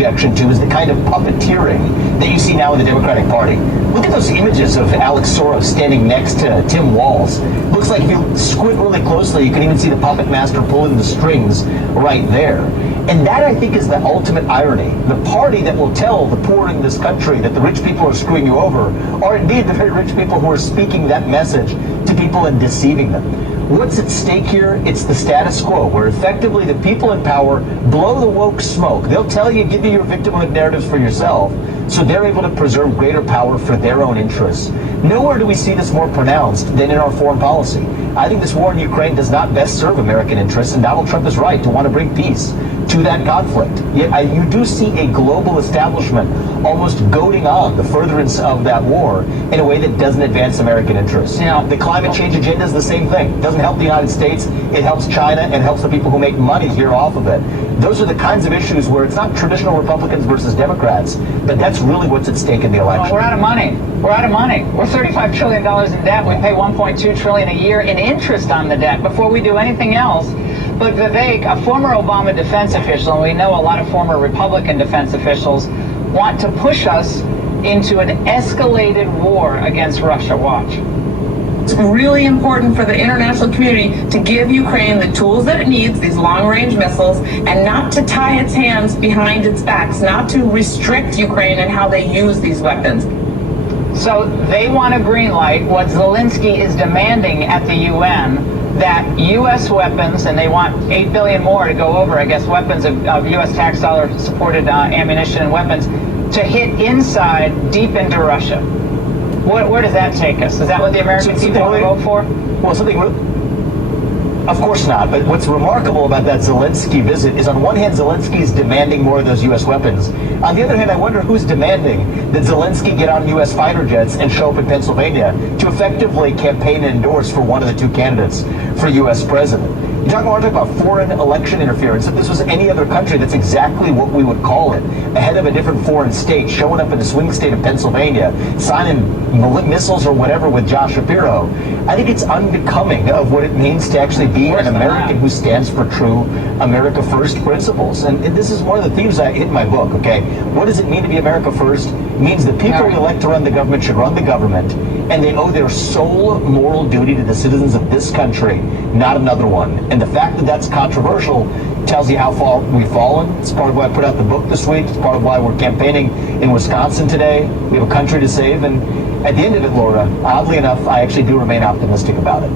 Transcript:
objection to is the kind of puppeteering that you see now in the Democratic Party. Look at those images of Alex Soros standing next to Tim Walz. Looks like if you squint really closely, you can even see the puppet master pulling the strings right there. And that, I think, is the ultimate irony. The party that will tell the poor in this country that the rich people are screwing you over are indeed the very rich people who are speaking that message to people and deceiving them. What's at stake here? It's the status quo, where effectively the people in power blow the woke smoke. They'll tell you, give you your victimhood narratives for yourself, so they're able to preserve greater power for their own interests. Nowhere do we see this more pronounced than in our foreign policy. I think this war in Ukraine does not best serve American interests, and Donald Trump is right to want to bring peace to that conflict. Yet you do see a global establishment almost goading on the furtherance of that war in a way that doesn't advance American interests. Now, the climate change agenda is the same thing. It doesn't help the United States, it helps China, and helps the people who make money here off of it. Those are the kinds of issues where it's not traditional Republicans versus Democrats, but that's really what's at stake in the election. Well, we're out of money. We're out of money. We're $35 trillion in debt. We pay $1.2 trillion a year in interest on the debt before we do anything else. But Vivek, a former Obama defense official, and we know a lot of former Republican defense officials, want to push us into an escalated war against Russia. Watch. It's really important for the international community to give Ukraine the tools that it needs, these long-range missiles, and not to tie its hands behind its backs, not to restrict Ukraine in how they use these weapons. So they want a green light. What Zelensky is demanding at the UN, that U.S. weapons, and they want $8 billion more to go over, I guess, weapons of U.S. tax dollar supported ammunition and weapons, to hit inside, deep into Russia. Where does that take us? Is that what the American people will vote for? Well, of course not. But what's remarkable about that Zelensky visit is, on one hand, Zelensky is demanding more of those U.S. weapons. On the other hand, I wonder who's demanding that Zelensky get on U.S. fighter jets and show up in Pennsylvania to effectively campaign and endorse for one of the two candidates for U.S. president. You're talking about foreign election interference. If this was any other country, that's exactly what we would call it. A head of a different foreign state showing up in the swing state of Pennsylvania, signing missiles or whatever with Josh Shapiro. I think it's unbecoming of what it means to actually be an American who stands for true America First principles. And this is one of the themes I hit in my book, okay? What does it mean to be America First? It means the people we elect to run the government should run the government, and they owe their sole moral duty to the citizens of this country, not another one. And the fact that that's controversial tells you how far we've fallen. It's part of why I put out the book this week. It's part of why we're campaigning in Wisconsin today. We have a country to save, and at the end of it, Laura, oddly enough, I actually do remain optimistic about it.